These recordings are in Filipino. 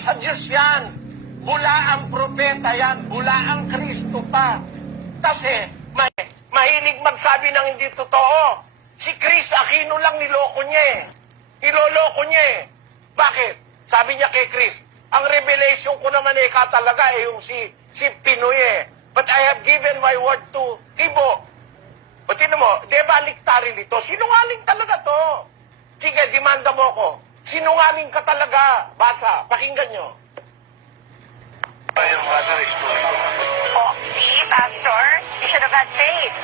sa Diyos yan. Bula ang propeta yan. Bula ang Kristo pa. Kasi, may, mahilig magsabi ng hindi totoo. Si Chris Aquino lang niloko niya eh. Niloloko niya eh. Bakit? Sabi niya kay Chris, ang revelation ko naman eh ka talaga eh yung si, si Pinoy eh. But I have given my word to Kibo. O tinan mo, di baliktarin ito. Sinungaling talaga to. Sige, demanda mo ko. Sinungaling ka talaga. Basa, pakinggan nyo. Your mother is Oh, see, Pastor? You should have had faith.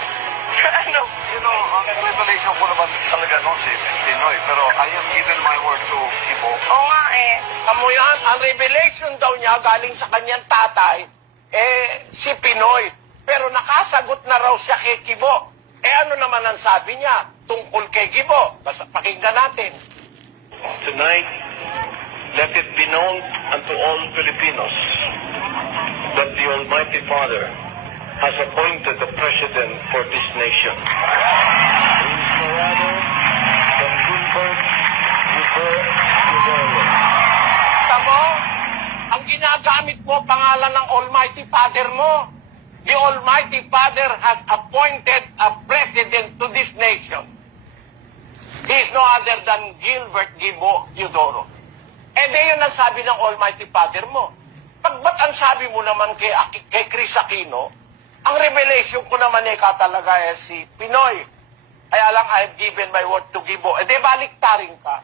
ano? You know, ang revelation ko naman talaga no, si Pinoy. Pero I have given my word to Ibo. Oo nga eh. Amo yan, ang revelation daw niya galing sa kanyang tatay, eh, si Pinoy. Pero nakasagot na raw siya kay Kibo. Eh ano naman ang sabi niya tungkol kay Kibo? Basta pakinggan natin. Tonight, let it be known unto all Filipinos that the Almighty Father has appointed the President for this nation. He is no other than. Tamo, ang ginagamit mo pangalan ng Almighty Father mo. The Almighty Father has appointed a president to this nation. He is no other than Gilbert Gibo Eudoro. Eh di yun ang sabi ng Almighty Father mo. Pag ba't ang sabi mo naman kay, kay Chris Aquino, ang revelation ko naman eh ka talaga eh si Pinoy. Kaya lang I have given my word to Gibo. Eh di baliktarin ka.